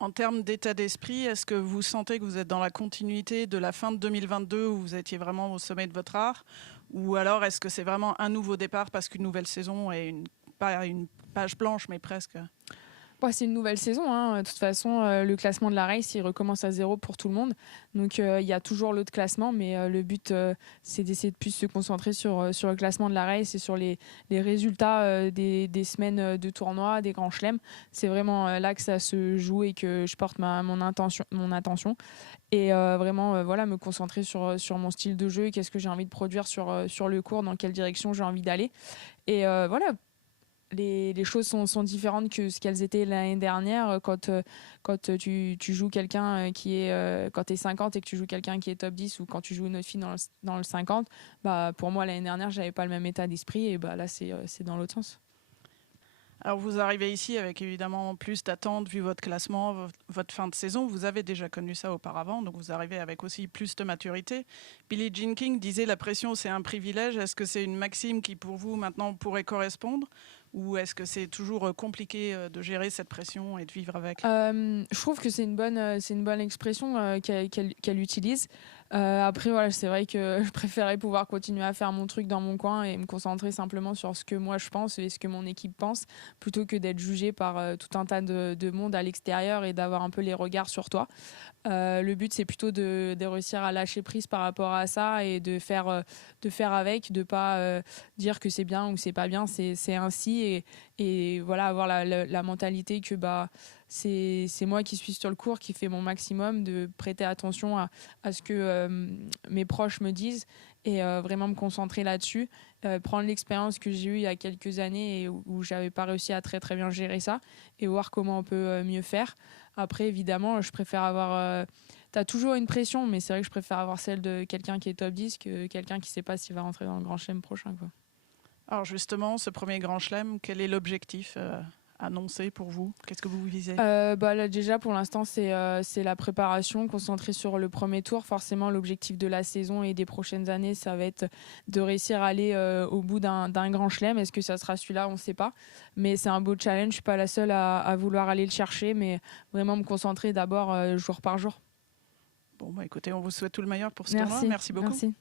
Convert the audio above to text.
En termes d'état d'esprit, est-ce que vous sentez que vous êtes dans la continuité de la fin de 2022 où vous étiez vraiment au sommet de votre art? Ou alors est-ce que c'est vraiment un nouveau départ parce qu'une nouvelle saison et pas une page blanche, mais presque? Bah, c'est une nouvelle saison, hein. De toute façon, le classement de la race, il recommence à zéro pour tout le monde. Donc, il y a toujours l'autre classement, mais le but, c'est d'essayer de plus se concentrer sur le classement de la race et sur les résultats des semaines de tournoi, des grands chelems. C'est vraiment là que ça se joue et que je porte mon attention. Et vraiment, voilà, me concentrer sur mon style de jeu et qu'est-ce que j'ai envie de produire sur le court, dans quelle direction j'ai envie d'aller. Et voilà, les choses sont différentes que ce qu'elles étaient l'année dernière quand tu joues quelqu'un qui est quand tu es 50 et que tu joues quelqu'un qui est top 10 ou quand tu joues une autre fille dans le 50. Bah, pour moi l'année dernière j'avais pas le même état d'esprit et bah, là c'est dans l'autre sens. Alors vous arrivez ici avec évidemment plus d'attentes vu votre classement, votre fin de saison. Vous avez déjà connu ça auparavant, donc vous arrivez avec aussi plus de maturité. Billie Jean King disait la pression c'est un privilège. Est-ce que c'est une maxime qui pour vous maintenant pourrait correspondre ou est-ce que c'est toujours compliqué de gérer cette pression et de vivre avec? Je trouve que c'est une bonne expression qu'elle utilise. Après, voilà, c'est vrai que je préférais pouvoir continuer à faire mon truc dans mon coin et me concentrer simplement sur ce que moi je pense et ce que mon équipe pense, plutôt que d'être jugé par tout un tas de monde à l'extérieur et d'avoir un peu les regards sur toi. Le but, c'est plutôt de réussir à lâcher prise par rapport à ça et de faire avec, de pas dire que c'est bien ou c'est pas bien, c'est ainsi. Et voilà, avoir la mentalité que bah, c'est moi qui suis sur le court, qui fait mon maximum, de prêter attention à ce que mes proches me disent et vraiment me concentrer là-dessus. Prendre l'expérience que j'ai eue il y a quelques années et où j'avais pas réussi à très très bien gérer ça et voir comment on peut mieux faire. Après, évidemment, je préfère avoir. T'as toujours une pression, mais c'est vrai que je préfère avoir celle de quelqu'un qui est top 10 que quelqu'un qui sait pas s'il va rentrer dans le grand chelem prochain, quoi. Alors justement, ce premier grand chelem, quel est l'objectif annoncé pour vous? Qu'est-ce que vous visez? Bah là, déjà, pour l'instant, c'est la préparation, concentrée sur le premier tour. Forcément, l'objectif de la saison et des prochaines années, ça va être de réussir à aller au bout d'un grand chelem. Est-ce que ça sera celui-là? On ne sait pas. Mais c'est un beau challenge. Je ne suis pas la seule à vouloir aller le chercher, mais vraiment me concentrer d'abord jour par jour. Bon, bah écoutez, on vous souhaite tout le meilleur pour ce tournoi. Merci, Merci beaucoup. merci.